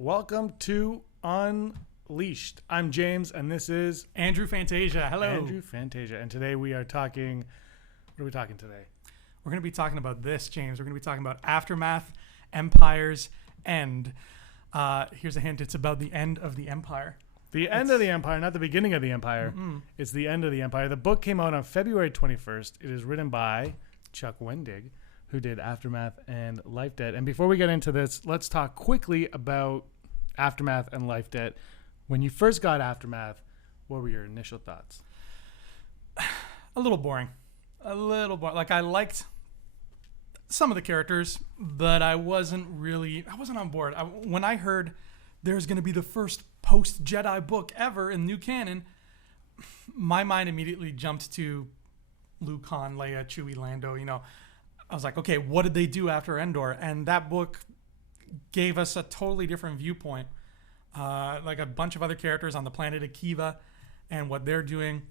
Welcome to Unleashed. I'm James, and this is Andrew Fantasia. Hello. Andrew Fantasia. And today we are talking. What are we talking today? We're going to be talking about this, James. We're going to be talking about Aftermath, Empire's End. Here's a hint. It's about the end of the Empire. The end of the Empire, not the beginning of the Empire. Mm-mm. It's the end of the Empire. The book came out on February 21st. It is written by Chuck Wendig, who did Aftermath and Life Debt. And before we get into this, let's talk quickly about Aftermath and Life Debt. When you first got Aftermath, what were your initial thoughts? A little boring. Like, I liked some of the characters, but I wasn't on board. When I heard there's going to be the first post-Jedi book ever in new canon, my mind immediately jumped to Luke, Han, Leia, Chewie, Lando. I was like, okay, what did they do after Endor? And that book gave us a totally different viewpoint. Like a bunch of other characters on the planet Akiva and what they're doing.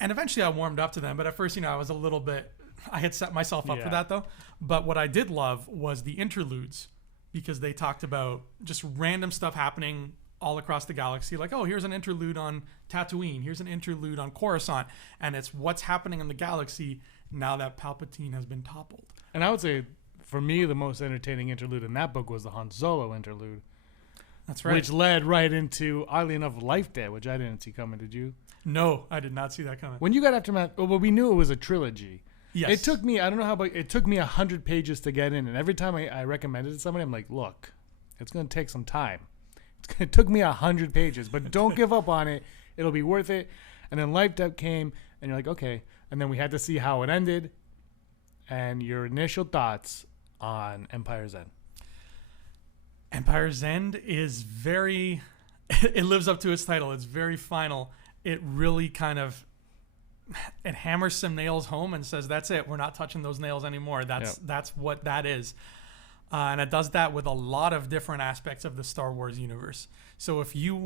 And eventually I warmed up to them. But at first, I was a little bit... I had set myself up for that, though. But what I did love was the interludes, because they talked about just random stuff happening all across the galaxy. Like, oh, here's an interlude on Tatooine. Here's an interlude on Coruscant. And it's what's happening in the galaxy now that Palpatine has been toppled. And I would say, for me, the most entertaining interlude in that book was the Han Solo interlude. That's right. Which led right into, oddly enough, Life Debt, which I didn't see coming. Did you? No, I did not see that coming. When you got Aftermath, well, we knew it was a trilogy. Yes. It took me, I don't know how, but it took me 100 pages to get in. And every time I recommended it to somebody, I'm like, look, it's going to take some time. It took me 100 pages, but don't give up on it. It'll be worth it. And then Life Debt came, and you're like, okay. And then we had to see how it ended. And your initial thoughts on Empire's End. Empire's End is very... It lives up to its title. It's very final. It really kind of... It hammers some nails home and says, that's it. We're not touching those nails anymore. That's what that is. And it does that with a lot of different aspects of the Star Wars universe. So if you're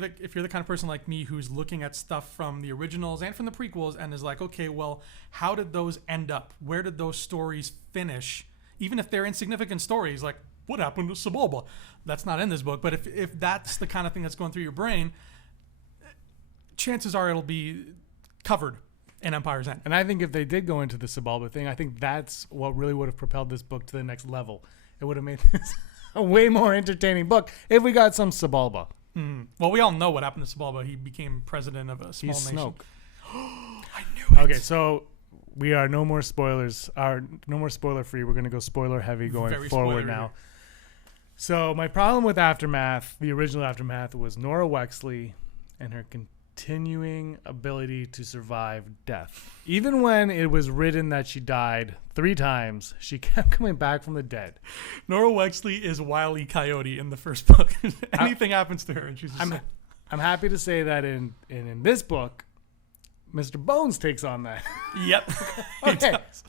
the kind of person like me who's looking at stuff from the originals and from the prequels and is like, okay, well, how did those end up? Where did those stories finish? Even if they're insignificant stories, like what happened to Sebulba? That's not in this book. But if that's the kind of thing that's going through your brain, chances are it'll be covered in Empire's End. And I think if they did go into the Sebulba thing, I think that's what really would have propelled this book to the next level. It would have made this a way more entertaining book if we got some Sebulba. Mm. Well, we all know what happened to Sebulba. He became president of a small nation. Snoke. I knew it. Okay, so we are no more spoilers. No more spoiler free. We're going to go spoiler heavy going Very forward spoilery. now. So my problem with Aftermath, the original Aftermath, was Nora Wexley and her continuing ability to survive death. Even when it was written that she died 3 times, she kept coming back from the dead. Nora Wexley is Wile E. Coyote in the first book. Anything happens to her, and she's just I'm happy to say that in this book, Mr. Bones takes on that. Yep.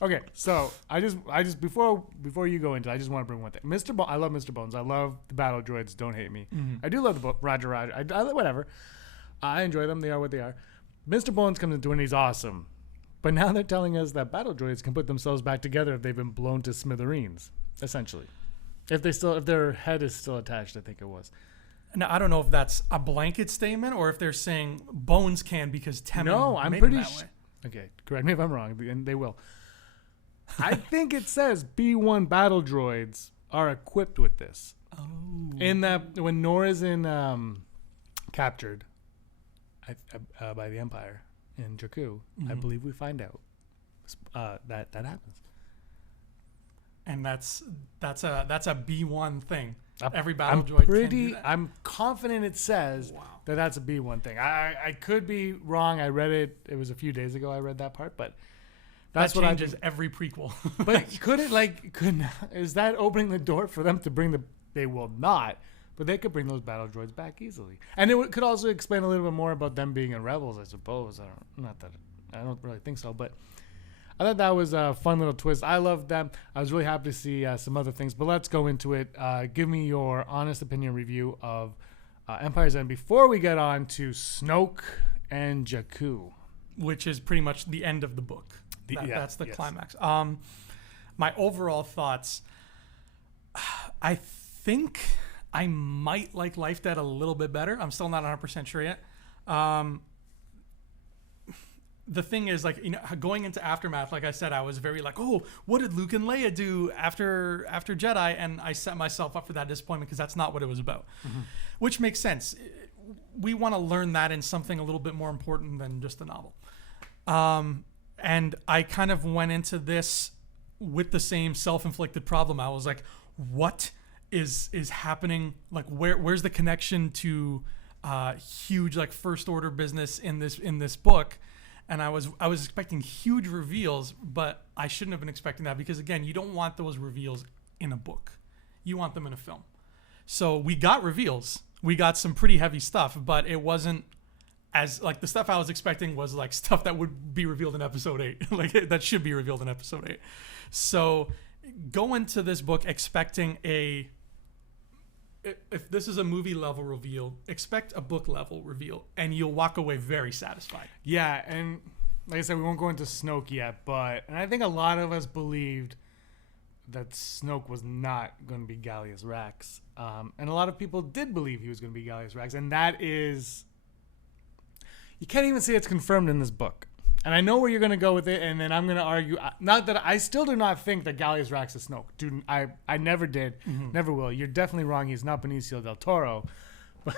Okay. So I just before you go into it, I just want to bring one thing. I love Mr. Bones. I love the battle droids. Don't hate me. Mm-hmm. I do love the book. Roger. Whatever. I enjoy them. They are what they are. Mr. Bones comes into it and he's awesome. But now they're telling us that battle droids can put themselves back together if they've been blown to smithereens, essentially. If their head is still attached, I think it was. Now, I don't know if that's a blanket statement or if they're saying Bones can because Temin I'm made pretty him that way. Okay, correct me if I'm wrong, and they will. I think it says B1 battle droids are equipped with this. Oh. In that, when Nora's captured by the Empire in Jakku, I believe we find out that happens. And that's a B1 thing. Every battle droid can do that. I'm confident it says that that's a B1 thing. I could be wrong. I read it. It was a few days ago I read that part, but that's that what changes every prequel. But is that opening the door for them to bring they will not, but they could bring those battle droids back easily. And it could also explain a little bit more about them being in Rebels, I suppose. I don't really think so, but I thought that was a fun little twist. I loved them. I was really happy to see some other things, but let's go into it. Give me your honest opinion review of Empire's End before we get on to Snoke and Jakku. Which is pretty much the end of the book. That's the climax. My overall thoughts, I think I might like Life Debt a little bit better. I'm still not 100% sure yet. The thing is, like, going into Aftermath, like I said, I was very like, oh, what did Luke and Leia do after Jedi? And I set myself up for that disappointment because that's not what it was about, which makes sense. We want to learn that in something a little bit more important than just a novel. And I kind of went into this with the same self-inflicted problem. I was like, what is happening? Like, where's the connection to huge, like, first order business in this book? And I was expecting huge reveals, but I shouldn't have been expecting that because, again, you don't want those reveals in a book. You want them in a film. So we got reveals. We got some pretty heavy stuff, but it wasn't as, like, the stuff I was expecting was, like, stuff that would be revealed in episode 8. Like, that should be revealed in episode 8. So go into this book expecting if this is a movie level reveal, expect a book level reveal, and you'll walk away very satisfied. Yeah, and like I said, we won't go into Snoke yet, and I think a lot of us believed that Snoke was not going to be Gallius Rax, and a lot of people did believe he was going to be Gallius Rax, and that is, you can't even say it's confirmed in this book. And I know where you're going to go with it, and then I'm going to argue. Not that I still do not think that Gallius Rax is Snoke. Dude, I never did, never will. You're definitely wrong. He's not Benicio del Toro. But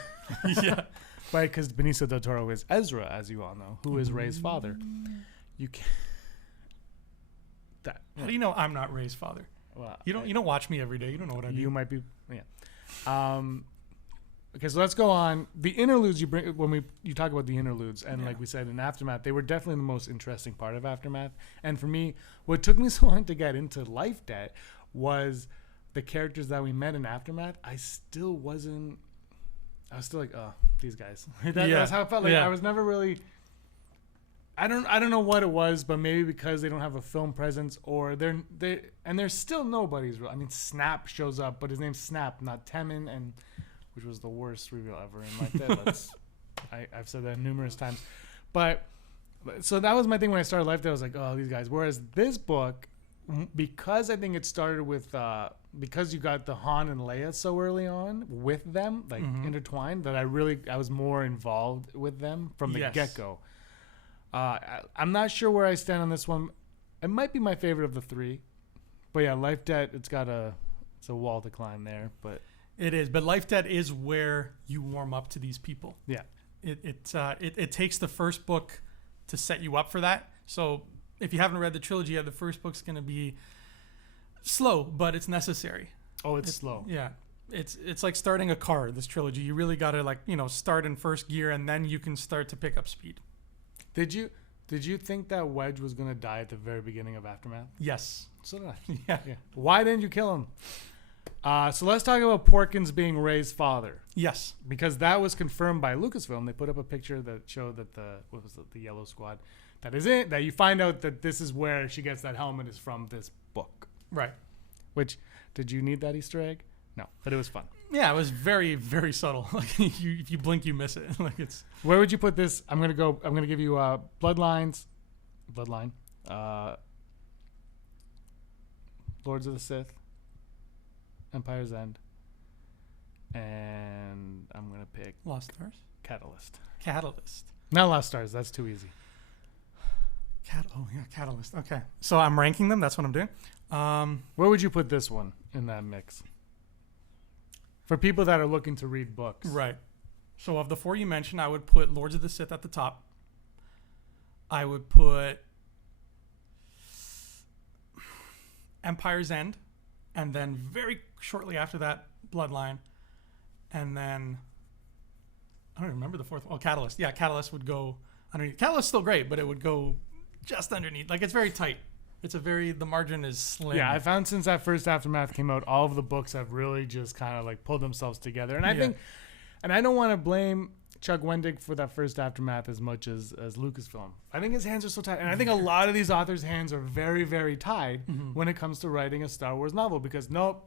yeah, right? Because Benicio del Toro is Ezra, as you all know, who is Rey's father. You can't. How do you know I'm not Rey's father? Well, you don't watch me every day. You don't know what I do. You might be. Yeah. Okay, so let's go on. The interludes you bring when you talk about the interludes, and like we said in Aftermath, they were definitely the most interesting part of Aftermath. And for me, what took me so long to get into Life Debt was the characters that we met in Aftermath. I was still like, oh, these guys. That's how it felt. Like I was never really. I don't know what it was, but maybe because they don't have a film presence, or they're still nobody's real. I mean, Snap shows up, but his name's Snap, not Temin, and which was the worst reveal ever in Life Debt. I've said that numerous times. But so that was my thing when I started Life Debt. I was like, oh, these guys. Whereas this book, because I think it started with because you got the Han and Leia so early on with them, like intertwined, that I was more involved with them from the get-go. I'm not sure where I stand on this one. It might be my favorite of the three. But yeah, Life Debt, it's a wall to climb there, but it is, but Life Debt is where you warm up to these people. Yeah, it takes the first book to set you up for that. So if you haven't read the trilogy, the first book's going to be slow, but it's necessary. Oh, it's slow. Yeah, it's like starting a car. This trilogy, you really got to start in first gear, and then you can start to pick up speed. Did you think that Wedge was going to die at the very beginning of Aftermath? Yes. So did I. Yeah. Why didn't you kill him? So let's talk about Porkins being Rey's father. Yes. Because that was confirmed by Lucasfilm. They put up a picture that showed that the Yellow Squad that is it. That you find out that this is where she gets that helmet is from this book. Right. Which, did you need that Easter egg? No, but it was fun. Yeah, it was very, very subtle. Like if you blink, you miss it. Like it's. Where would you put this? I'm gonna give you Bloodline, Lords of the Sith, Empire's End, and I'm gonna pick Lost Stars. Catalyst. Not Lost Stars. That's too easy. Catalyst. Okay, so I'm ranking them. That's what I'm doing. Where would you put this one in that mix? For people that are looking to read books. Right. So of the four you mentioned, I would put Lords of the Sith at the top. I would put Empire's End, and then very shortly after that, Bloodline, and then I don't remember the fourth one. Oh, Catalyst. Yeah, Catalyst would go underneath. Catalyst's still great, but it would go just underneath. Like, it's very tight. The margin is slim. Yeah, I found since that first Aftermath came out, all of the books have really just kind of like pulled themselves together. And I think, and I don't want to blame Chuck Wendig for that first Aftermath as much as Lucasfilm. I think his hands are so tight. And I think a lot of these authors' hands are very, very tied when it comes to writing a Star Wars novel. Because, nope,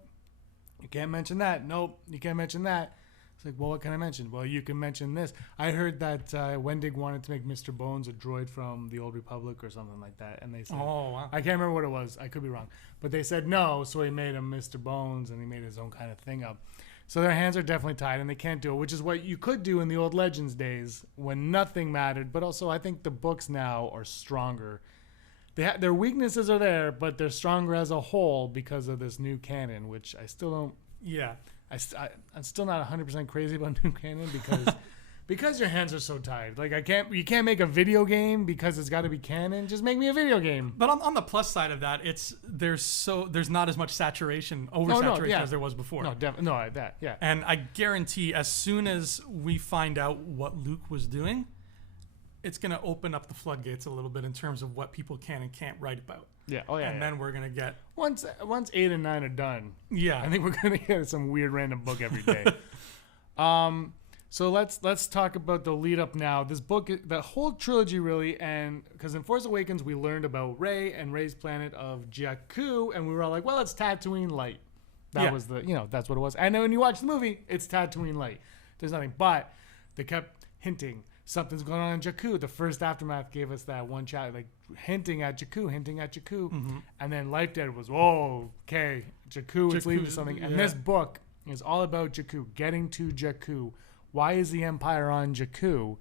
you can't mention that. Nope, you can't mention that. It's like, well, what can I mention? Well, you can mention this. I heard that Wendig wanted to make Mr. Bones a droid from the Old Republic or something like that. And they said, oh, wow. I can't remember what it was. I could be wrong. But they said no, so he made him Mr. Bones, and he made his own kind of thing up. So their hands are definitely tied, and they can't do it, which is what you could do in the old Legends days when nothing mattered. But also, I think the books now are stronger. Their weaknesses are there, but they're stronger as a whole because of this new canon, which I still don't. Yeah. I'm still not 100% crazy about new canon because your hands are so tied. Like you can't make a video game because it's got to be canon. Just make me a video game. But on the plus side of that, there's not as much oversaturation as there was before. Yeah. And I guarantee, as soon as we find out what Luke was doing, it's gonna open up the floodgates a little bit in terms of what people can and can't write about. Yeah. Oh yeah. And then we're gonna get once 8 and 9 are done. Yeah. I think we're gonna get some weird random book every day. So let's talk about the lead up now. This book, the whole trilogy really, and because in Force Awakens we learned about Rey and Rey's planet of Jakku, and we were all like, well, it's Tatooine Light. That was that's what it was. And then when you watch the movie, it's Tatooine Light. There's nothing, but they kept hinting something's going on in Jakku. The first Aftermath gave us that one shot, like hinting at Jakku, Mm-hmm. and then Life Dead was, whoa, okay, Jakku is leading to something. And this book is all about Jakku, getting to Jakku. Why is the Empire on Jakku?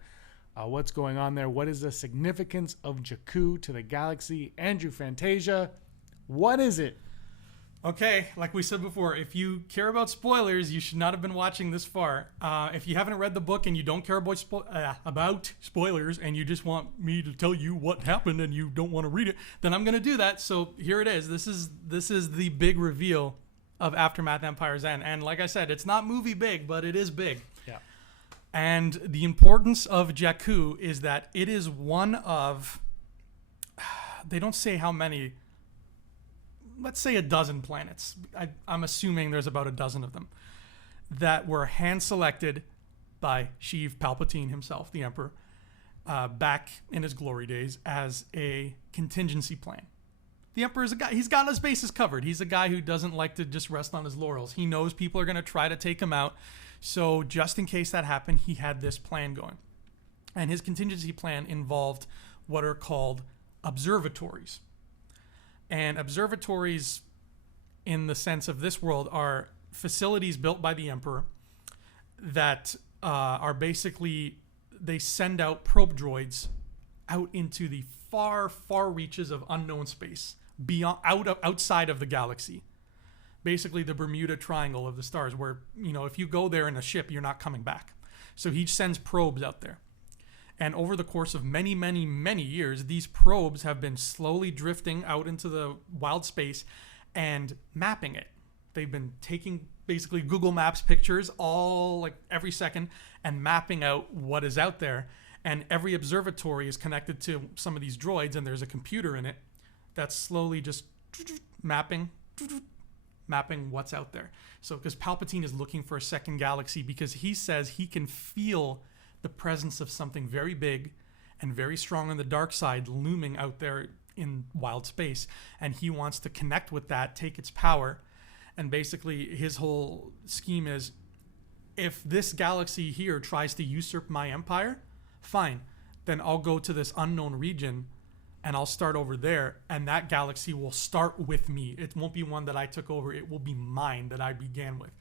What's going on there? What is the significance of Jakku to the galaxy? Andrew Fantasia, what is it? Okay, like we said before, if you care about spoilers, you should not have been watching this far. If you haven't read the book and you don't care about spoilers and you just want me to tell you what happened and you don't want to read it, then I'm going to do that. So here it is. This is the big reveal of Aftermath Empire's End. And like I said, it's not movie big, but it is big. Yeah. And the importance of Jakku is that it is one of, they don't say how many, let's say a dozen planets. I'm assuming there's about a dozen of them that were hand selected by Sheev Palpatine himself, the Emperor, back in his glory days as a contingency plan. The Emperor is a guy, he's got his bases covered. He's a guy who doesn't like to just rest on his laurels. He knows people are going to try to take him out. So just in case that happened, he had this plan going. And his contingency plan involved what are called observatories. And observatories, in the sense of this world, are facilities built by the Emperor that are basically, they send out probe droids out into the far, far reaches of unknown space, outside of the galaxy. Basically the Bermuda Triangle of the stars, where, if you go there in a ship, you're not coming back. So he sends probes out there. And over the course of many, many, many years, these probes have been slowly drifting out into the wild space and mapping it. They've been taking basically Google Maps pictures every second and mapping out what is out there. And every observatory is connected to some of these droids, and there's a computer in it that's slowly just mapping what's out there. So because Palpatine is looking for a second galaxy, because he says he can feel the presence of something very big and very strong on the dark side looming out there in wild space, and he wants to connect with that, take its power. And basically his whole scheme is, if this galaxy here tries to usurp my empire, fine, then I'll go to this unknown region and I'll start over there, and that galaxy will start with me. It won't be one that I took over, it will be mine that I began with.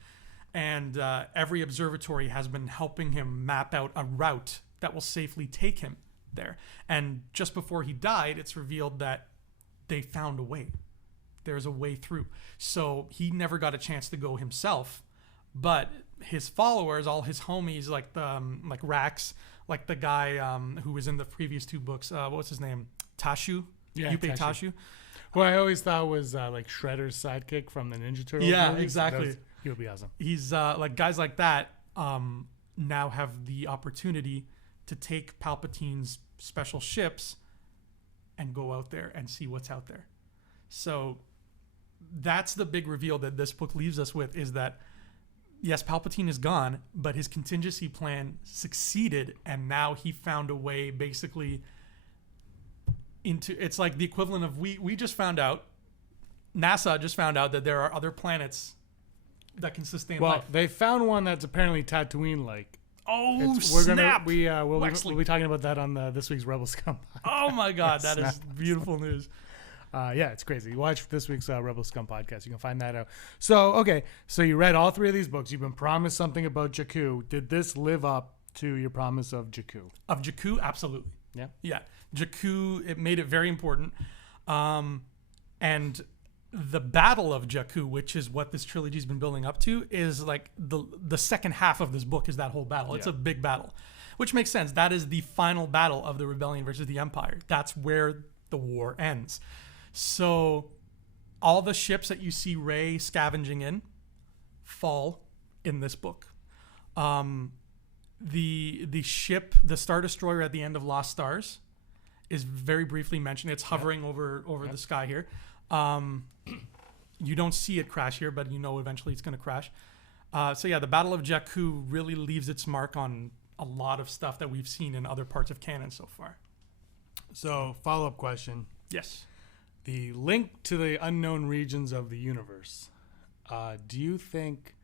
And every observatory has been helping him map out a route that will safely take him there. And just before he died, it's revealed that they found a way. There's a way through. So he never got a chance to go himself, but his followers, all his homies, like Rax, like the guy who was in the previous two books, what's his name? Tashu? Yeah, Yupe Tashu. Who I always thought was like Shredder's sidekick from the Ninja Turtles. Yeah, movies. exactly. He would be awesome. He's like guys like that now have the opportunity to take Palpatine's special ships and go out there and see what's out there. So that's the big reveal that this book leaves us with, is that yes, Palpatine is gone, but his contingency plan succeeded, and now he found a way basically into, it's like the equivalent of we just found out, NASA just found out that there are other planets that can sustain life. Well, they found one that's apparently Tatooine-like. Oh, snap! We'll We'll be talking about that on this week's Rebel Scum. Oh my God, that is beautiful news. Yeah, it's crazy. Watch this week's Rebel Scum podcast. You can find that out. So, okay. So you read all 3 of these books. You've been promised something about Jakku. Did this live up to your promise of Jakku? Of Jakku, absolutely. Yeah. Yeah. Jakku, it made it very important. And the Battle of Jakku, which is what this trilogy's been building up to, is like the second half of this book is that whole battle. It's a big battle, which makes sense. That is the final battle of the rebellion versus the Empire. That's where the war ends. So all the ships that you see Rey scavenging in fall in this book. The ship, the Star Destroyer at the end of Lost Stars, is very briefly mentioned. It's hovering over the sky here. You don't see it crash here, but you know eventually it's going to crash. So yeah, the Battle of Jakku really leaves its mark on a lot of stuff that we've seen in other parts of canon so far. So, follow-up question. Yes. The link to the unknown regions of the universe. Do you think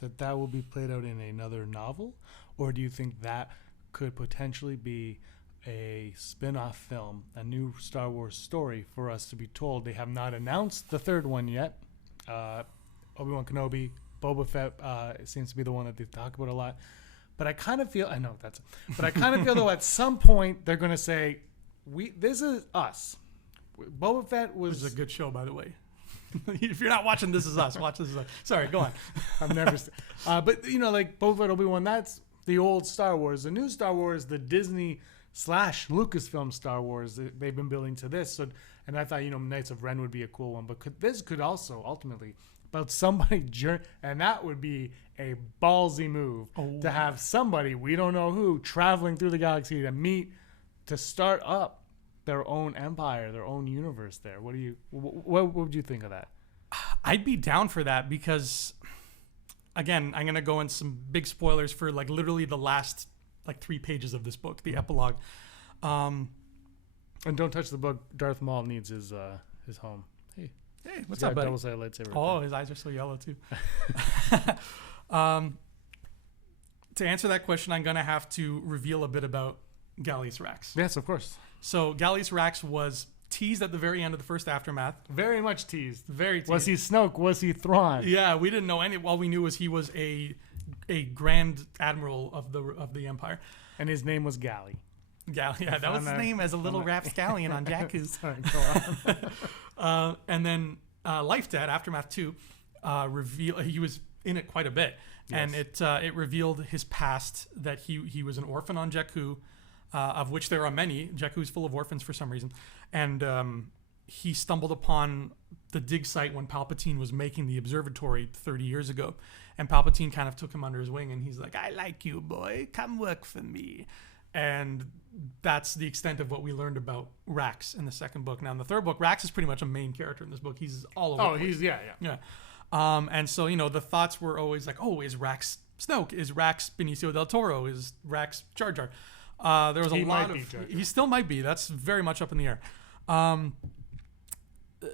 that will be played out in another novel? Or do you think that could potentially be a spin-off film, a new Star Wars story for us to be told? They have not announced the 3rd one yet. Obi-Wan Kenobi, Boba Fett seems to be the one that they talk about a lot. But I kind of feel, but I kind of feel though at some point they're going to say, this is us. Boba Fett was... This is a good show, by the way. If you're not watching This Is Us, watch This Is Us. Sorry, go on. I've never... but, like Boba Fett, Obi-Wan, that's the old Star Wars. The new Star Wars, the Disney / Lucasfilm Star Wars, they've been building to this. So, and I thought, Knights of Ren would be a cool one. But this could also, ultimately, about somebody... And that would be a ballsy move to have somebody, we don't know who, traveling through the galaxy to start up their own empire, their own universe there. What would you think of that? I'd be down for that because, again, I'm going to go in some big spoilers for like literally the last 3 pages of this book, the epilogue. And don't touch the book. Darth Maul needs his home. Hey, what's up, buddy? Double-sided lightsaber. Oh, his eyes are so yellow too. To answer that question, I'm going to have to reveal a bit about Gallius Rax. Yes, of course. So Gallius Rax was teased at the very end of the first Aftermath. Very much teased. Very teased. Was he Snoke? Was he Thrawn? Yeah, we didn't know any. All we knew was he was a Grand Admiral of the Empire. And his name was Gally. Gally, yeah, that was his name as a little rapscallion on Jakku. Sorry, go on. And then Life Dead, Aftermath 2, he was in it quite a bit. Yes. And it revealed his past, that he was an orphan on Jakku, of which there are many. Jakku is full of orphans for some reason. And he stumbled upon the dig site when Palpatine was making the observatory 30 years ago. And Palpatine kind of took him under his wing, and he's like, I like you, boy. Come work for me. And that's the extent of what we learned about Rax in the second book. Now, in the third book, Rax is pretty much a main character in this book. He's all over the place. Yeah. And so, the thoughts were always like, oh, is Rax Snoke? Is Rax Benicio del Toro? Is Rax Jar Jar? There was a lot of... He still might be. That's very much up in the air.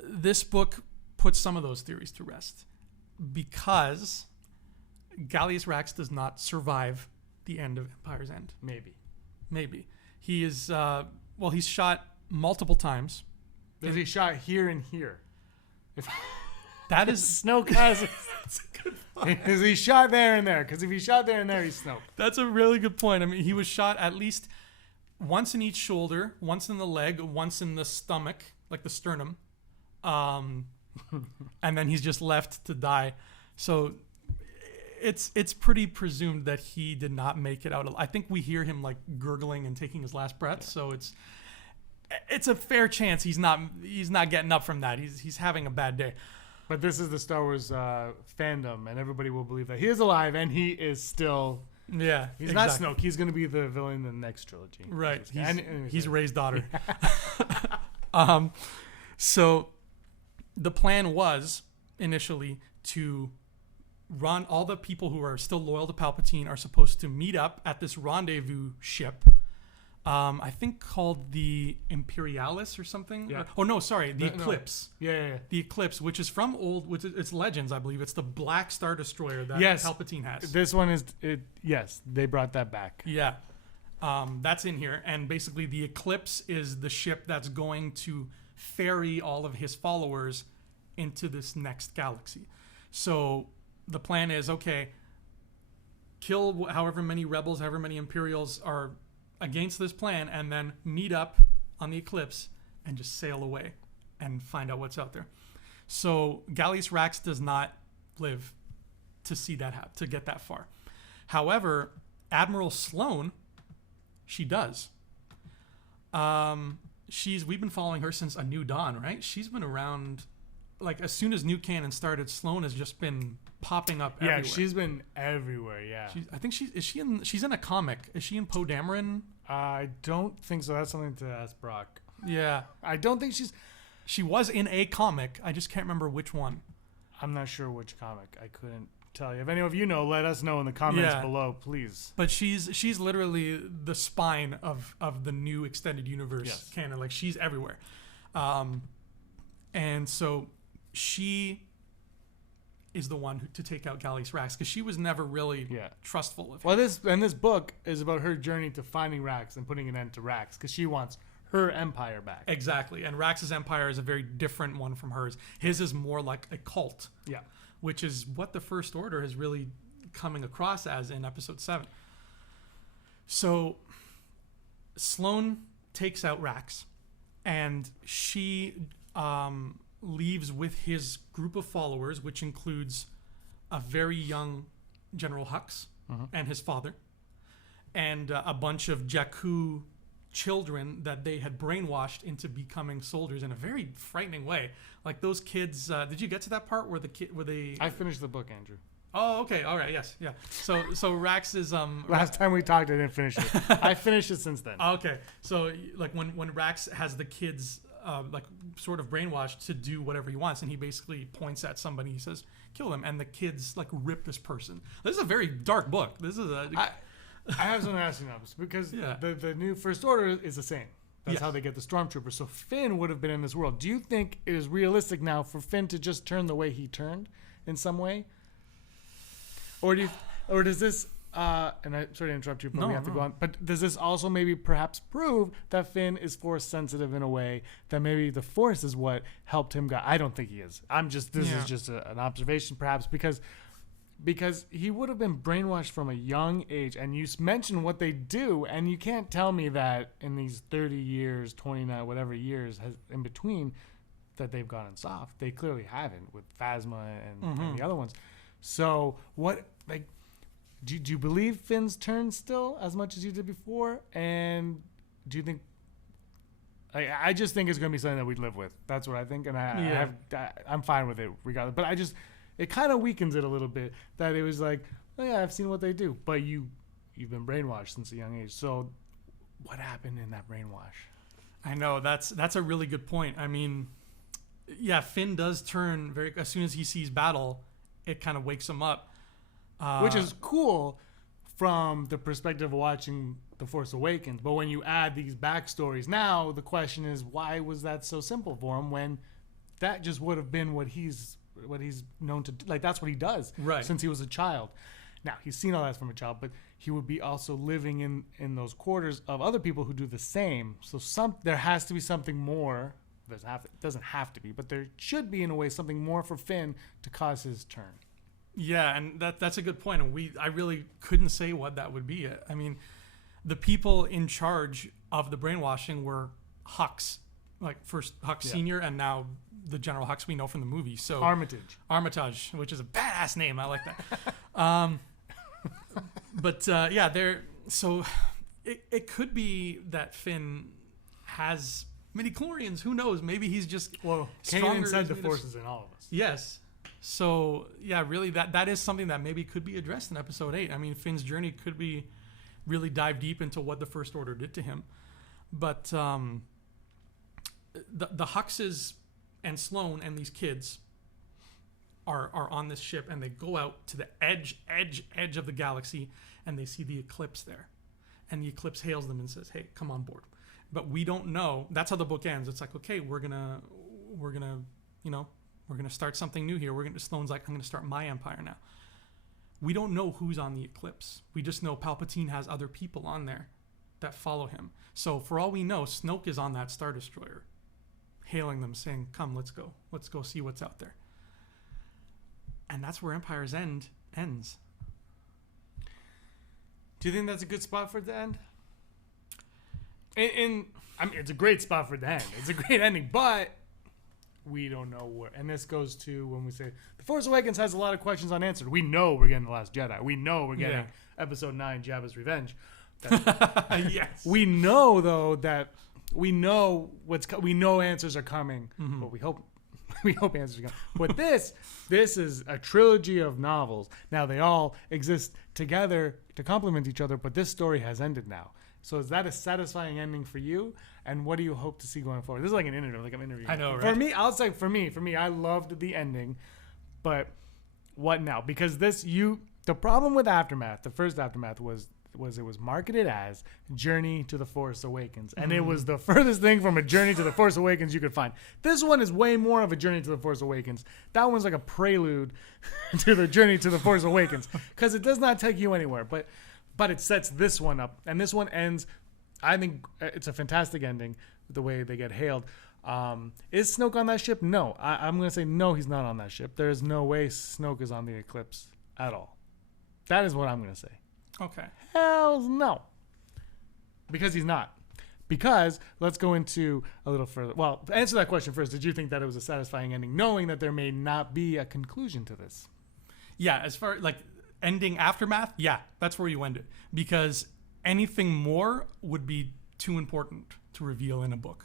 This book puts some of those theories to rest because Gallius Rax does not survive the end of Empire's End. Maybe. He is... he's shot multiple times. Is he shot here and here? That is... Snoke has... That's a good point. Is he shot there and there? Because if he shot there and there, he's Snoke. That's a really good point. I mean, he was shot at least once in each shoulder, once in the leg, once in the stomach, like the sternum. And then he's just left to die. So it's pretty presumed that he did not make it out. I think we hear him like gurgling and taking his last breath. Yeah. So it's a fair chance he's not getting up from that. He's having a bad day. But this is the Star Wars fandom, and everybody will believe that he is alive, and he is still... Yeah, he's exactly. Not Snoke. He's going to be the villain in the next trilogy. Right. He's Rey's daughter. So the plan was initially to run... All the people who are still loyal to Palpatine are supposed to meet up at this rendezvous ship, I think called the Imperialis or something. Yeah. The Eclipse. No. Yeah. The Eclipse, which is from it's Legends, I believe. It's the Black Star Destroyer that Palpatine has. This one is, yes, they brought that back. Yeah. That's in here. And basically the Eclipse is the ship that's going to ferry all of his followers into this next galaxy. So the plan is, okay, kill however many rebels, however many Imperials are against this plan, and then meet up on the Eclipse and just sail away and find out what's out there. So Gallius Rax does not live to see that to get that far. However, Admiral Sloan, she does. We've been following her since A New Dawn, right? She's been around, like, as soon as New Canon started. Sloan has just been popping up everywhere. Yeah, she's been everywhere. Yeah, I think she's in a comic. Is she in Poe Dameron? I don't think so. That's something to ask Brock. Yeah, I don't think she was in a comic. I just can't remember which one. I'm not sure which comic. I couldn't tell you. If any of you know, let us know in the comments below, please. But she's literally the spine of the new extended universe canon. Like, she's everywhere. And so she is the one to take out Gallius Rax, because she was never really trustful of him. Well, this book is about her journey to finding Rax and putting an end to Rax, because she wants her empire back. Exactly. And Rax's empire is a very different one from hers. His is more like a cult. Yeah. Which is what the First Order is really coming across as in Episode 7. So Sloan takes out Rax, and she leaves with his group of followers, which includes a very young General Hux and his father, and a bunch of Jakku children that they had brainwashed into becoming soldiers in a very frightening way. Like, those kids, did you get to that part where they I finished the book, Andrew. Oh, okay. All right. Yes. Yeah. So Rax is last time we talked, I didn't finish it. I finished it since then. Okay. So, like, when Rax has the kids like sort of brainwashed to do whatever he wants, and he basically points at somebody, he says, kill them, and the kids like rip this person. This is a very dark book. This is I have something to ask you now, because the new First Order is the same. That's how they get the Stormtroopers. So Finn would have been in this world. Do you think it is realistic now for Finn to just turn the way he turned in some way? Or does this, and I'm sorry to interrupt you, but we have to go on. But does this also maybe perhaps prove that Finn is Force sensitive in a way that maybe the Force is what helped him I don't think he is. This is just an observation perhaps, because he would have been brainwashed from a young age, and you mentioned what they do, and you can't tell me that in these 30 years, 29, whatever years in between, that they've gotten soft. They clearly haven't with Phasma and the other ones. So what, like, do you believe Finn's turn still as much as you did before? And do you think, I just think it's going to be something that we'd live with. That's what I think, and I'm fine with it regardless. But it kind of weakens it a little bit that it was like, oh yeah, I've seen what they do, but you've been brainwashed since a young age. So what happened in that brainwash? I know, that's a really good point. I mean, yeah, Finn does turn as soon as he sees battle, it kind of wakes him up. Which is cool from the perspective of watching The Force Awakens. But when you add these backstories, now the question is, why was that so simple for him when that just would have been what he's known to do? Like, that's what he does since he was a child. Now, he's seen all that from a child, but he would be also living in those quarters of other people who do the same. So there has to be something more. It doesn't have to be, but there should be, in a way, something more for Finn to cause his turn. Yeah, and that's a good point. And I really couldn't say what that would be. I mean, the people in charge of the brainwashing were Hux, like first Hux Senior, and now the General Hux we know from the movie. So Armitage, which is a badass name. I like that. But so it could be that Finn has midi-chlorians. Who knows? Maybe he's just Canon said the Force is in all of us. Yes. So yeah, really, that is something that maybe could be addressed in Episode 8. I mean, Finn's journey could be really dive deep into what the First Order did to him. But the Huxes and Sloan and these kids are on this ship, and they go out to the edge of the galaxy, and they see the Eclipse there. And the Eclipse hails them and says, hey, come on board. But we don't know. That's how the book ends. It's like, okay, we're gonna start something new here. Sloan's like, I'm gonna start my empire now. We don't know who's on the Eclipse. We just know Palpatine has other people on there that follow him. So for all we know, Snoke is on that Star Destroyer. hailing them, saying, "Come, let's go see what's out there." And that's where Empire's End ends. Do you think that's a good spot for it to end? I mean, it's a great spot for it to end. It's a great ending, but we don't know where. And this goes to when we say The Force Awakens has a lot of questions unanswered. We know we're getting The Last Jedi. We know we're getting Episode 9, Jabba's Revenge. Yes. We know though that we know we know answers are coming, but we hope answers are coming. But this is a trilogy of novels. Now they all exist together to complement each other, but this story has ended now. So is that a satisfying ending for you? And what do you hope to see going forward? This is like an interview, like I'm interviewing. I know, right? For me, I'll say for me, I loved the ending, but what now? Because the problem with Aftermath, the first Aftermath was it was marketed as Journey to the Force Awakens, and it was the furthest thing from a Journey to the Force Awakens you could find. This one is way more of a Journey to the Force Awakens. That one's like a prelude to the Journey to the Force Awakens because it does not take you anywhere, but it sets this one up, and this one ends. I think it's a fantastic ending, the way they get hailed. Is Snoke on that ship? No. I'm going to say no, he's not on that ship. There is no way Snoke is on the Eclipse at all. That is what I'm going to say. Okay. Hells no. Because he's not. Because, let's go into a little further. Well, to answer that question first, did you think that it was a satisfying ending, knowing that there may not be a conclusion to this? Yeah, as far like ending Aftermath, yeah, that's where you end it. Because anything more would be too important to reveal in a book.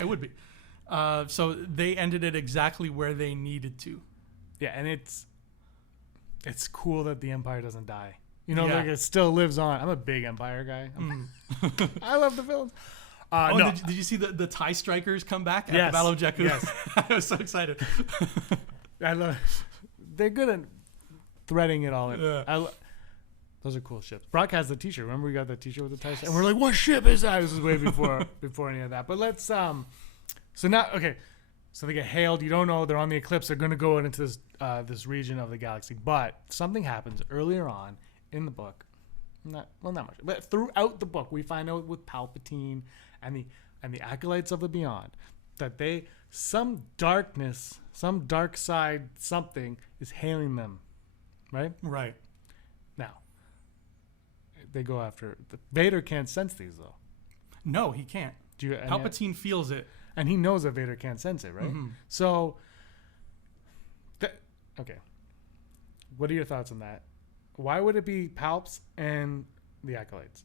It would be. So they ended it exactly where they needed to. Yeah, and it's cool that the Empire doesn't die. You know, like it still lives on. I'm a big Empire guy. I love the villains. No. Did you see the TIE Strikers come back at the Battle of Jakku? Yes. I was so excited. They're good at threading it all in. Yeah. Those are cool ships. Brock has the T-shirt. Remember we got the T-shirt with the TIE, and we're like, "What ship is that?" This is way before any of that. But let's So now, okay. So they get hailed. You don't know they're on the Eclipse. They're going to go into this region of the galaxy. But something happens earlier on in the book. Not much, but throughout the book, we find out with Palpatine and the acolytes of the Beyond that some darkness, some dark side, something is hailing them, right? Right. Now, they go after Vader. Can't sense these though. No, he can't. Palpatine feels it, and he knows that Vader can't sense it, right? Mm-hmm. So, okay. What are your thoughts on that? Why would it be Palps and the acolytes?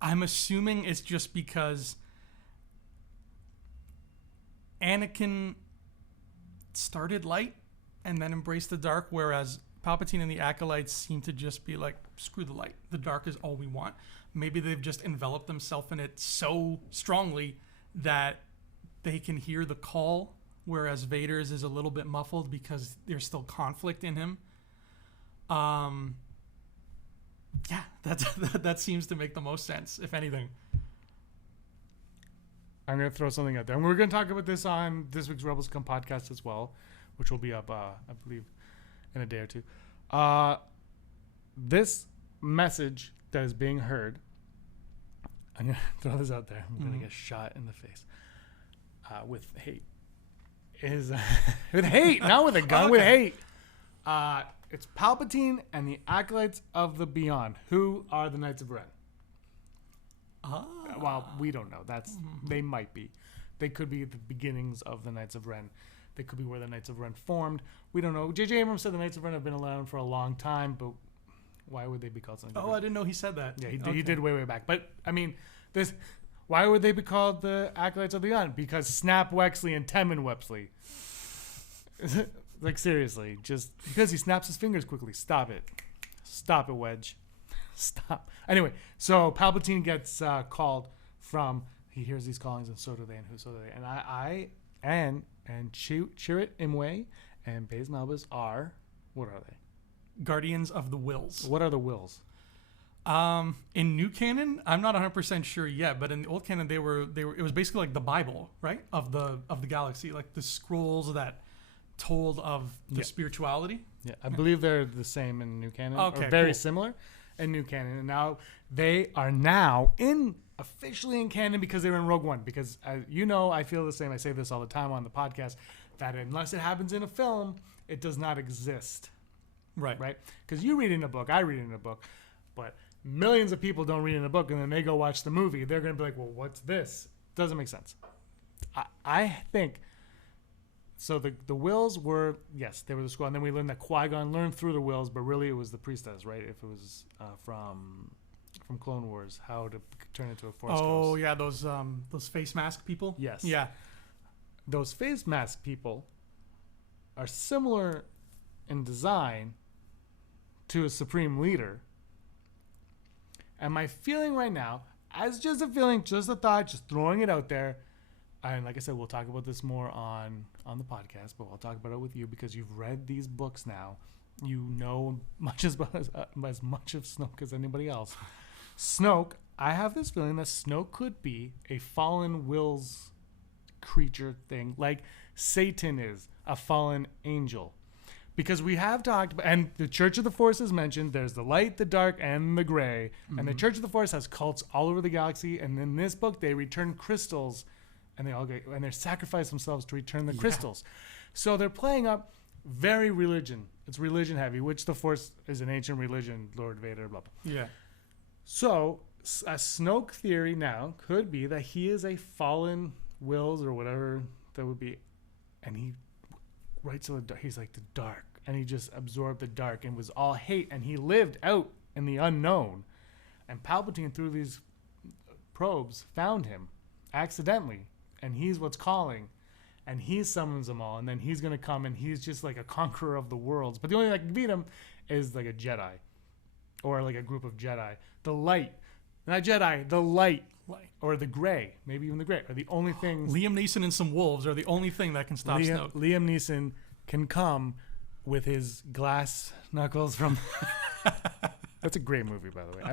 I'm assuming it's just because Anakin started light and then embraced the dark, whereas Palpatine and the acolytes seem to just be like, screw the light. The dark is all we want. Maybe they've just enveloped themselves in it so strongly that they can hear the call, whereas Vader's is a little bit muffled because there's still conflict in him. Yeah, that seems to make the most sense, if anything. I'm going to throw something out there. And we're going to talk about this on this week's Rebels Scum podcast as well, which will be up, I believe, in a day or two. This message that is being heard, I'm going to throw this out there. I'm going to get shot in the face with hate. With hate, not with a gun, with hate. It's Palpatine and the acolytes of the Beyond. Who are the Knights of Ren? Well, we don't know. They might be. They could be at the beginnings of the Knights of Ren. They could be where the Knights of Ren formed. We don't know. J.J. Abrams said the Knights of Ren have been around for a long time, but why would they be called something different? I didn't know he said that. Yeah, he did way back. But, I mean, why would they be called the Acolytes of the Beyond? Because Snap Wexley and Temmin Wexley. Like, seriously, just because he snaps his fingers quickly. Stop it. Stop it, Wedge. Stop. Anyway, so Palpatine gets called from, he hears these callings, and so do they, and so do they. And Chirrut Imwe and Baze Malbus are, what are they? Guardians of the Wills. What are the Wills? In new canon, I'm not 100% sure yet, but in the old canon, they were. It was basically like the Bible, right, of the galaxy, like the scrolls that told of the spirituality. Yeah, I believe they're the same in new canon, or very similar in new canon. And now they are in officially in canon because they were in Rogue One. Because, I feel the same. I say this all the time on the podcast, that unless it happens in a film, it does not exist. Right. Right? Because you read in a book, I read in a book, but millions of people don't read in a book, and then they go watch the movie. They're going to be like, well, what's this? Doesn't make sense. I think... So the wills were, yes, they were the school. And then we learned that Qui-Gon learned through the wills, but really it was the priestess, right? If it was from Clone Wars, how to turn into a Force Ghost. Yeah, those face mask people? Yes. Yeah. Those face mask people are similar in design to a Supreme Leader. And my feeling right now, as just a feeling, just a thought, just throwing it out there, and like I said, we'll talk about this more on the podcast, but we'll talk about it with you because you've read these books now. You know as much of Snoke as anybody else. Snoke, I have this feeling that Snoke could be a fallen wills creature thing, like Satan is a fallen angel. Because we have talked about, and the Church of the Force is mentioned. There's the light, the dark, and the gray. Mm-hmm. And the Church of the Force has cults all over the galaxy. And in this book, they return crystals. And they sacrifice themselves to return the crystals. So they're playing up very religion. It's religion heavy, which the Force is an ancient religion, Lord Vader, blah, blah. Yeah. So a Snoke theory now could be that he is a fallen wills or whatever that would be. And he writes to the dark. He's like the dark. And he just absorbed the dark and was all hate. And he lived out in the unknown. And Palpatine, through these probes, found him accidentally. And he's what's calling, and he summons them all, and then he's gonna come, and he's just like a conqueror of the worlds. But the only thing that can beat him is like a Jedi, or like a group of Jedi. The light, not Jedi, the light, or the gray, maybe even the gray, are the only things. Liam Neeson and some wolves are the only thing that can stop Snoke. Liam Neeson can come with his glass knuckles from. That's a great movie, by the way. I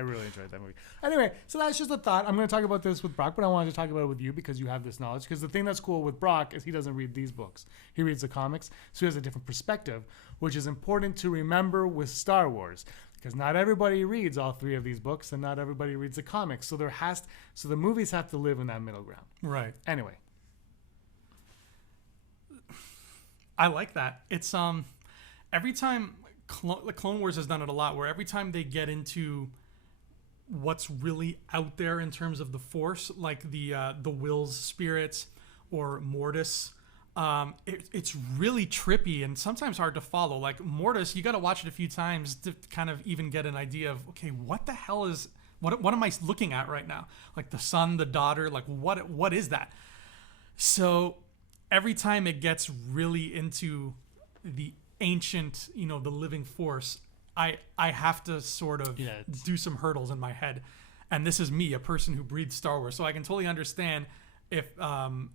really enjoyed that movie. Anyway, so that's just a thought. I'm going to talk about this with Brock, but I wanted to talk about it with you because you have this knowledge. Because the thing that's cool with Brock is he doesn't read these books. He reads the comics, so he has a different perspective, which is important to remember with Star Wars. Because not everybody reads all three of these books, and not everybody reads the comics. So the movies have to live in that middle ground. Right. Anyway. I like that. It's every time... Clone Wars has done it a lot, where every time they get into what's really out there in terms of the Force, like the Will's spirits or Mortis, it's really trippy and sometimes hard to follow. Like Mortis, you got to watch it a few times to kind of even get an idea of, okay, what the hell is what am I looking at right now? Like the son, the daughter, like what is that? So every time it gets really into the ancient, the living Force, I have to sort of do some hurdles in my head. And this is me, a person who breathes Star Wars, so I can totally understand if the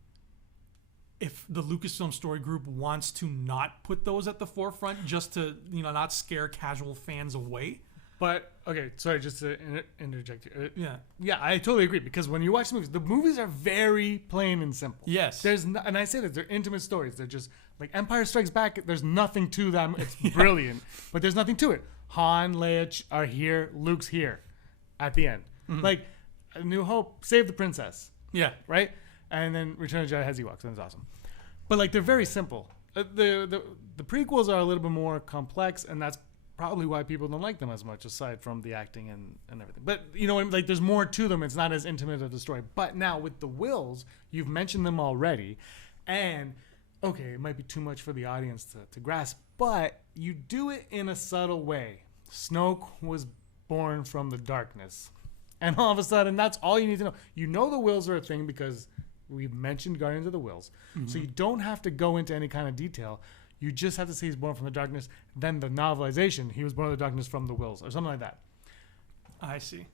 Lucasfilm Story Group wants to not put those at the forefront just to not scare casual fans away. But okay, sorry, just to interject here. Yeah, I totally agree, because when you watch the movies are very plain and simple. Yes, and I say that they're intimate stories. They're just like Empire Strikes Back. There's nothing to them. It's brilliant, but there's nothing to it. Han, Leia are here. Luke's here, at the end. Mm-hmm. Like A New Hope, save the princess. Yeah, right. And then Return of the Jedi has Ewoks, and it's awesome. But like they're very simple. The prequels are a little bit more complex, and that's probably why people don't like them as much, aside from the acting and everything. But like there's more to them. It's not as intimate of a story. But now with the wills, you've mentioned them already, and okay, it might be too much for the audience to grasp, but you do it in a subtle way. Snoke was born from the darkness, and all of a sudden, that's all you need to know. You know the wills are a thing because we've mentioned Guardians of the Wills, so you don't have to go into any kind of detail. You just have to say he's born from the darkness. Then the novelization, he was born of the darkness from the wills, or something like that. I see.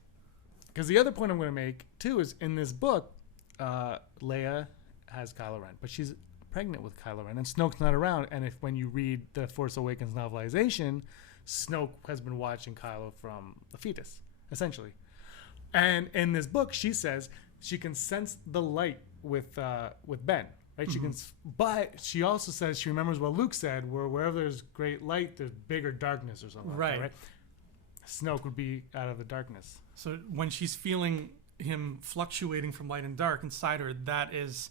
Because the other point I'm going to make, too, is in this book, Leia has Kylo Ren, but she's pregnant with Kylo Ren, and Snoke's not around. And when you read the Force Awakens novelization, Snoke has been watching Kylo from the fetus, essentially. And in this book, she says she can sense the light with Ben. Right, she can, but she also says she remembers what Luke said, where wherever there's great light, there's bigger darkness or something. Right. Like that, right. Snoke would be out of the darkness. So when she's feeling him fluctuating from light and dark inside her, that is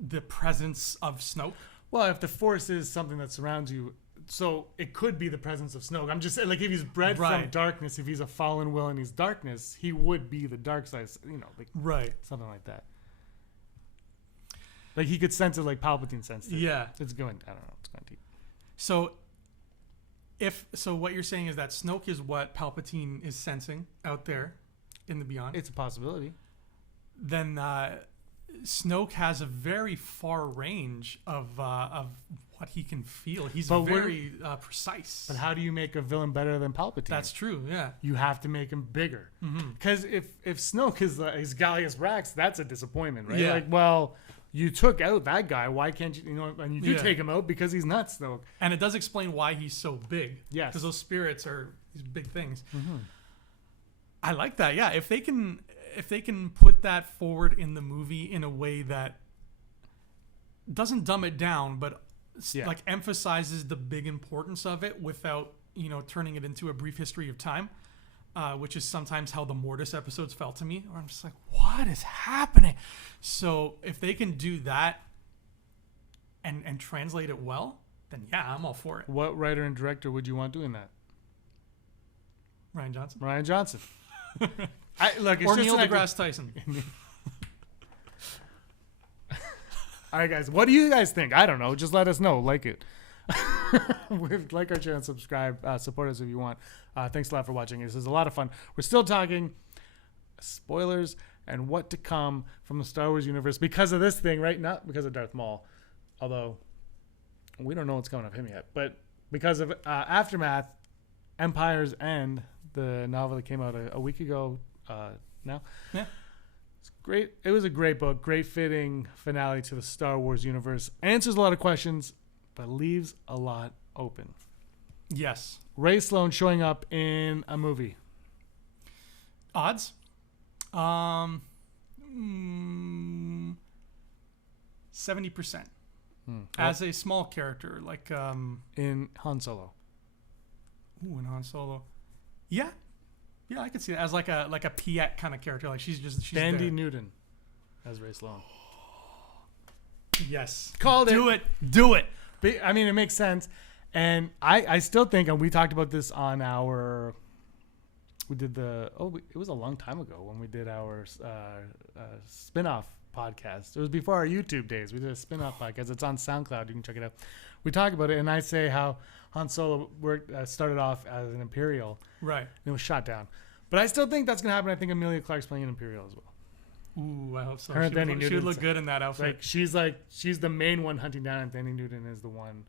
the presence of Snoke. Well, if the Force is something that surrounds you, so it could be the presence of Snoke. I'm just saying, like, if he's bred from darkness, if he's a fallen will and he's darkness, he would be the dark side, like something like that. Like, he could sense it like Palpatine sensed it. Yeah. It's going, I don't know, it's going deep. So what you're saying is that Snoke is what Palpatine is sensing out there in the beyond. It's a possibility. Then Snoke has a very far range of what he can feel. He's very precise. But how do you make a villain better than Palpatine? That's true, yeah. You have to make him bigger. Because if Snoke is Gallius Rax, that's a disappointment, right? Yeah. Like, well, you took out that guy. Why can't you, and you do take him out because he's not Snoke. And it does explain why he's so big. Yes. Because those spirits are these big things. I like that, yeah. If they can put that forward in the movie in a way that doesn't dumb it down, but like emphasizes the big importance of it without, turning it into a brief history of time, which is sometimes how the Mortis episodes felt to me, where I'm just like, what is happening? So if they can do that and translate it well, then yeah, I'm all for it. What writer and director would you want doing that? Rian Johnson. Look, it's or just Neil deGrasse Tyson. All right, guys. What do you guys think? I don't know. Just let us know. Like it. Like our channel, subscribe, support us if you want. Thanks a lot for watching. This is a lot of fun. We're still talking spoilers and what to come from the Star Wars universe because of this thing, right? Not because of Darth Maul, although we don't know what's coming of him yet. But because of Aftermath, Empire's End, the novel that came out a week ago now. Yeah. It's great. It was a great book. Great fitting finale to the Star Wars universe. Answers a lot of questions, but leaves a lot open. Yes. Ray Sloan showing up in a movie. Odds? 70%. As a small character, like in Han Solo. Ooh, in Han Solo. Yeah, I could see that as like a Piet kind of character. Like she's Dandy there. Newton as Ray Sloan. Yes, called it. Do it. But, I mean, it makes sense, and I still think, and we talked about this on our. We did it was a long time ago when we did our spin-off podcast. It was before our YouTube days. We did a spin-off podcast. It's on SoundCloud. You can check it out. We talk about it, and I say how Han Solo started off as an Imperial. Right. And it was shot down. But I still think that's going to happen. I think Emilia Clarke's playing an Imperial as well. Ooh, I hope so. She would look good in that outfit. She's the main one hunting down, and Danny Newton is the one,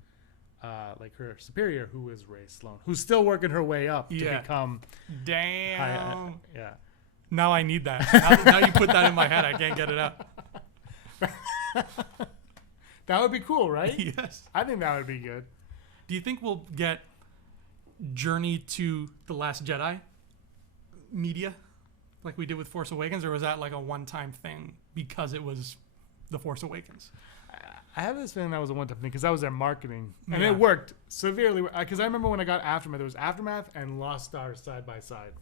like her superior, who is Ray Sloan, who's still working her way up to become. Damn. Yeah. Now I need that. Now you put that in my head. I can't get it out. That would be cool, right? Yes. I think that would be good. Do you think we'll get Journey to the Last Jedi media like we did with Force Awakens, or was that like a one-time thing because it was the Force Awakens? I have this feeling that was a one-time thing because that was their marketing, and it worked severely. Because I remember when I got Aftermath, there was Aftermath and Lost Stars side by side,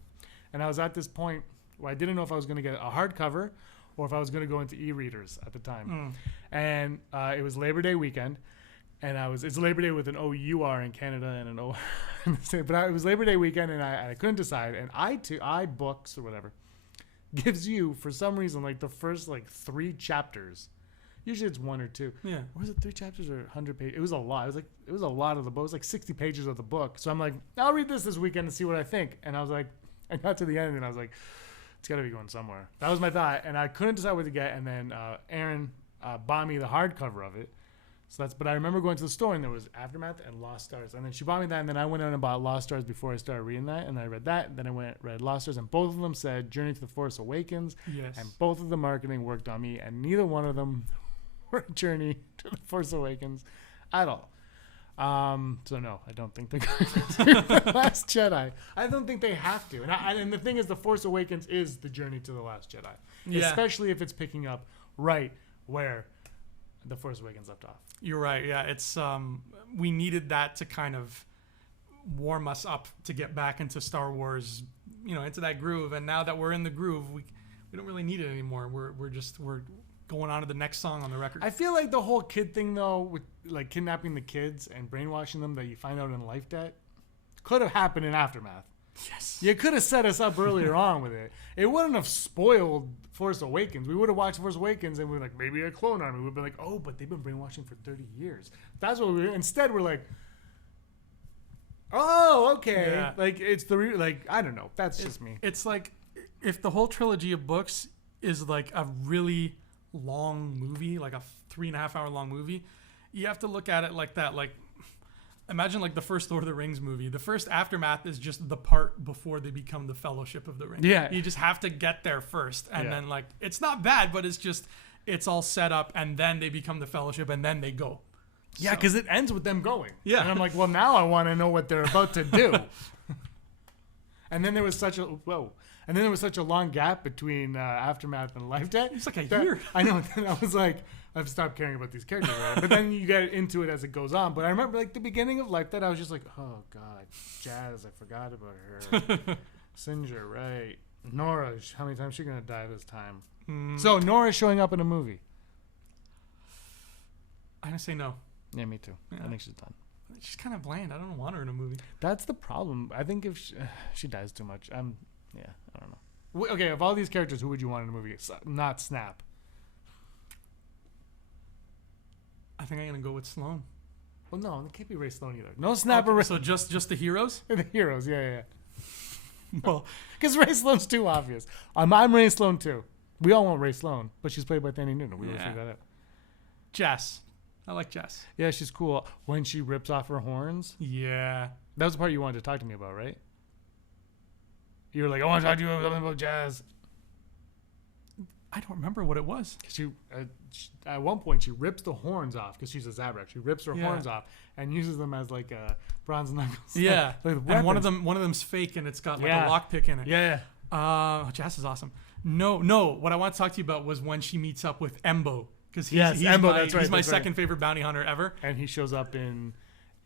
and I was at this point where I didn't know if I was going to get a hardcover or if I was going to go into e-readers at the time. And it was Labor Day weekend, and it's Labor Day with an O-U-R in Canada and an O in the States. But it was Labor Day weekend, and I couldn't decide. And iBooks or whatever gives you, for some reason, like the first like 3 chapters. Usually it's 1 or 2. Yeah. Or was it 3 chapters or 100 pages? It was a lot. It was a lot of the book. It was like 60 pages of the book. So I'm like, I'll read this weekend and see what I think. And I was like, I got to the end and I was like, it's got to be going somewhere. That was my thought. And I couldn't decide what to get. And then Aaron bought me the hardcover of it. But I remember going to the store and there was Aftermath and Lost Stars. And then she bought me that. And then I went out and bought Lost Stars before I started reading that. And I read that. And then I read Lost Stars. And both of them said Journey to the Force Awakens. Yes. And both of the marketing worked on me. And neither one of them were Journey to the Force Awakens at all. So no, I don't think they're going to do The Last Jedi. I don't think they have to. And the thing is, The Force Awakens is the journey to The Last Jedi. Yeah. Especially if it's picking up right where The Force Awakens left off. You're right. Yeah, it's we needed that to kind of warm us up to get back into Star Wars into that groove. And now that we're in the groove, we don't really need it anymore. We're going on to the next song on the record. I feel like the whole kid thing though, with like kidnapping the kids and brainwashing them that you find out in Life Debt, could have happened in Aftermath. Yes. You could have set us up earlier on with it. It wouldn't have spoiled Force Awakens. We would have watched Force Awakens and we're like, maybe a clone army. We'd be like, oh, but they've been brainwashing for 30 years. That's what we. Instead, we're like, oh, okay. Yeah. Like it's I don't know. That's just me. It's like if the whole trilogy of books is like a really long movie, like a 3.5 hour long movie, you have to look at it like that. Like, imagine like the first Lord of the Rings movie. The first Aftermath is just the part before they become the Fellowship of the Ring. Yeah. You just have to get there first. And then like, it's not bad, but it's all set up and then they become the Fellowship and then they go. Yeah, because it ends with them going. Yeah. And I'm like, well, now I want to know what they're about to do. And then there was such a long gap between Aftermath and Life Debt. It's like a year. I know. And I was like, I've stopped caring about these characters. Right? But then you get into it as it goes on. But I remember like the beginning of Life Debt, I was just like, oh God, Jazz, I forgot about her. Singer, right? Nora, how many times is she gonna die this time? So Nora's showing up in a movie. I'm gonna say no. Yeah, me too. Yeah. I think she's done. She's kind of bland. I don't want her in a movie. That's the problem. I think if she dies too much, I don't know. Okay, of all these characters, who would you want in a movie? Not Snap. I think I'm gonna go with Sloan. Well, no, it can't be Ray Sloan either. No Snap or Ray. So just the heroes? The heroes, yeah. Well, because Ray Sloan's too obvious. I'm Ray Sloan too. We all want Ray Sloan, but she's played by Thandie Newton. We figured that out. Jess. I like Jess. Yeah, she's cool. When she rips off her horns. Yeah. That was the part you wanted to talk to me about, right? You were like, I want to talk to you about Jazz. I don't remember what it was. She at one point, she rips the horns off because she's a Zabrak. She rips her horns off and uses them as like a bronze knuckles. Yeah. Like and one of them's fake and it's got like a lockpick in it. Yeah. Jazz is awesome. No. What I want to talk to you about was when she meets up with Embo. Because he's my second favorite bounty hunter ever. And he shows up in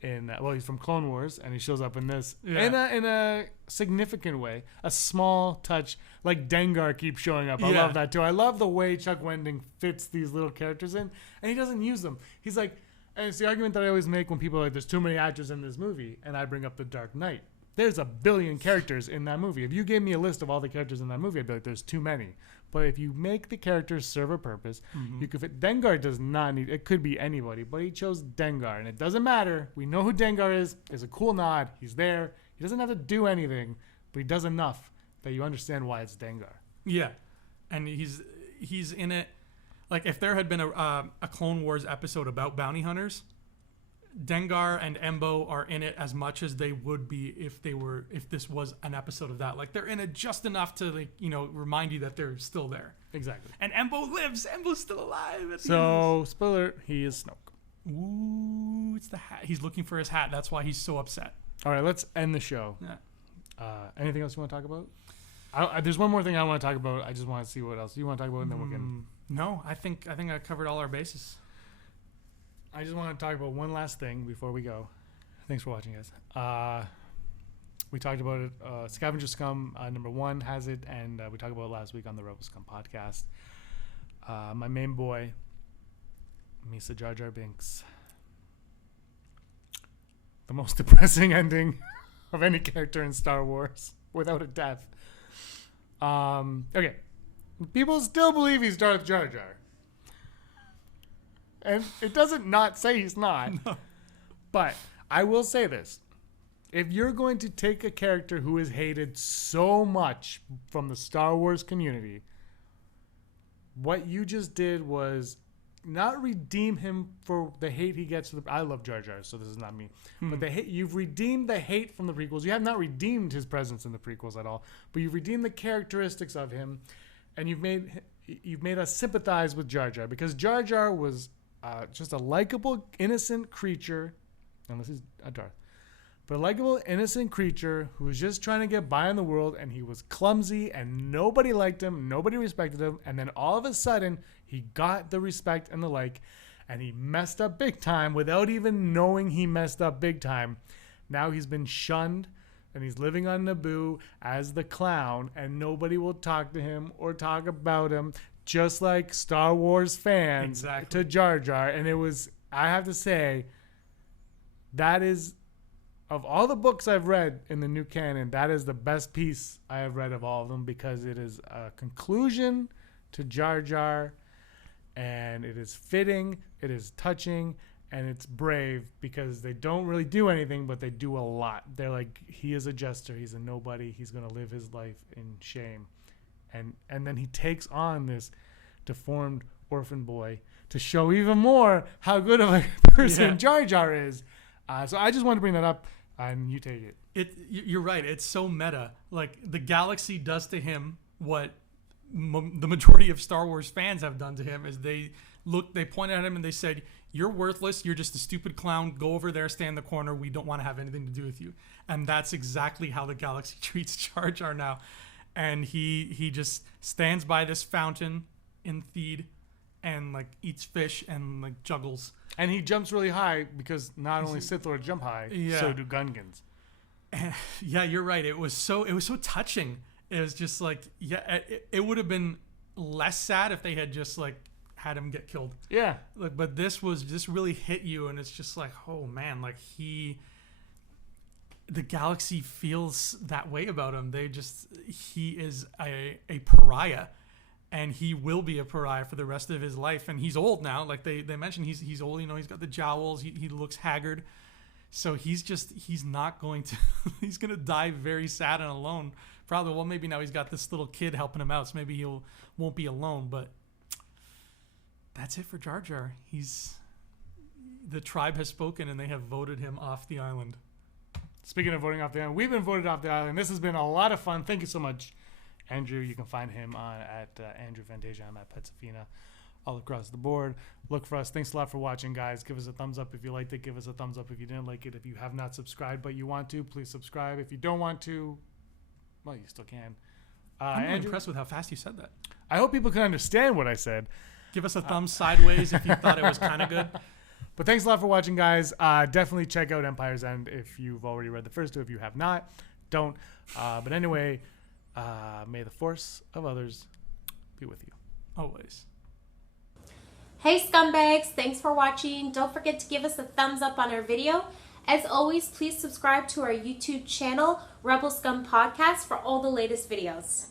he's from Clone Wars, and he shows up in this in a significant way, a small touch. Like Dengar keeps showing up. I love that too. I love the way Chuck Wendig fits these little characters in, and he doesn't use them. He's like, and it's the argument that I always make when people are like, "There's too many actors in this movie," and I bring up The Dark Knight. There's a billion characters in that movie. If you gave me a list of all the characters in that movie, I'd be like, "There's too many." But if you make the characters serve a purpose, you could fit. Dengar does not need. It could be anybody, but he chose Dengar, and it doesn't matter. We know who Dengar is. It's a cool nod. He's there. He doesn't have to do anything, but he does enough that you understand why it's Dengar. Yeah, and he's in it. Like if there had been a Clone Wars episode about bounty hunters, Dengar and Embo are in it as much as they would be if this was an episode of that. Like they're in it just enough to remind you that they're still there. Exactly. And Embo lives. Embo's still alive. So spoiler: he is Snoke. Ooh, it's the hat. He's looking for his hat. That's why he's so upset. All right, let's end the show. Yeah. Anything else you want to talk about? There's one more thing I want to talk about. I just want to see what else you want to talk about, and then we can. No, I think I covered all our bases. I just want to talk about one last thing before we go. Thanks for watching, guys. We talked about it. Scavenger Scum #1 has it, and we talked about it last week on the Rebel Scum podcast. My main boy, Misa Jar Binks. The most depressing ending of any character in Star Wars, without a death. Okay. People still believe he's Darth Jar Jar. And it doesn't not say he's not. No. But I will say this. If you're going to take a character who is hated so much from the Star Wars community, what you just did was not redeem him for the hate he gets. I love Jar Jar, so this is not me. But you've redeemed the hate from the prequels. You have not redeemed his presence in the prequels at all. But you've redeemed the characteristics of him, and you've made us sympathize with Jar Jar, because Jar Jar was just a likable, innocent creature, unless he's a Darth, but a likable, innocent creature who was just trying to get by in the world, and he was clumsy, and nobody liked him, nobody respected him, and then all of a sudden, he got the respect and the like, and he messed up big time without even knowing he messed up big time. Now he's been shunned and he's living on Naboo as the clown, and nobody will talk to him or talk about him, just like Star Wars fans to Jar Jar. And it was, I have to say, that is, of all the books I've read in the new canon, that is the best piece I have read of all of them, because it is a conclusion to Jar Jar, and it is fitting, it is touching, and it's brave, because they don't really do anything, but they do a lot. They're like, he is a jester, he's a nobody, he's going to live his life in shame. And then he takes on this deformed orphan boy to show even more how good of a person Jar Jar is. So I just want to bring that up, and you take it. You're right. It's so meta. Like, the galaxy does to him what the majority of Star Wars fans have done to him, is they pointed at him and they said, "You're worthless. You're just a stupid clown. Go over there, stand in the corner. We don't want to have anything to do with you." And that's exactly how the galaxy treats Jar Jar now. And he just stands by this fountain in Theed and like eats fish and like juggles. And he jumps really high, because not only Sith Lords jump high, so do Gungans. Yeah, you're right. It was so touching. It was just like, it would have been less sad if they had just like had him get killed. Yeah. Like, but this really hit you, and it's just like, oh man, like the galaxy feels that way about him. He is a pariah, and he will be a pariah for the rest of his life. And he's old now. Like they mentioned, he's old. You know, he's got the jowls. He looks haggard. So he's not going to. He's gonna die very sad and alone. Probably. Well, maybe now he's got this little kid helping him out, so maybe won't be alone. But that's it for Jar Jar. The tribe has spoken, and they have voted him off the island. Speaking of voting off the island, we've been voted off the island. This has been a lot of fun. Thank you so much, Andrew. You can find him at Andrew Fantasia. I'm at Petsafina, all across the board. Look for us. Thanks a lot for watching, guys. Give us a thumbs up if you liked it. Give us a thumbs up if you didn't like it. If you have not subscribed but you want to, please subscribe. If you don't want to, well, you still can. I'm really Andrew, impressed with how fast you said that. I hope people can understand what I said. Give us a thumb sideways if you thought it was kind of good. But thanks a lot for watching, guys. Definitely check out Empire's End if you've already read the first two. If you have not, don't. But anyway, may the force of others be with you. Always. Hey scumbags, thanks for watching. Don't forget to give us a thumbs up on our video. As always, please subscribe to our YouTube channel, Rebel Scum Podcast, for all the latest videos.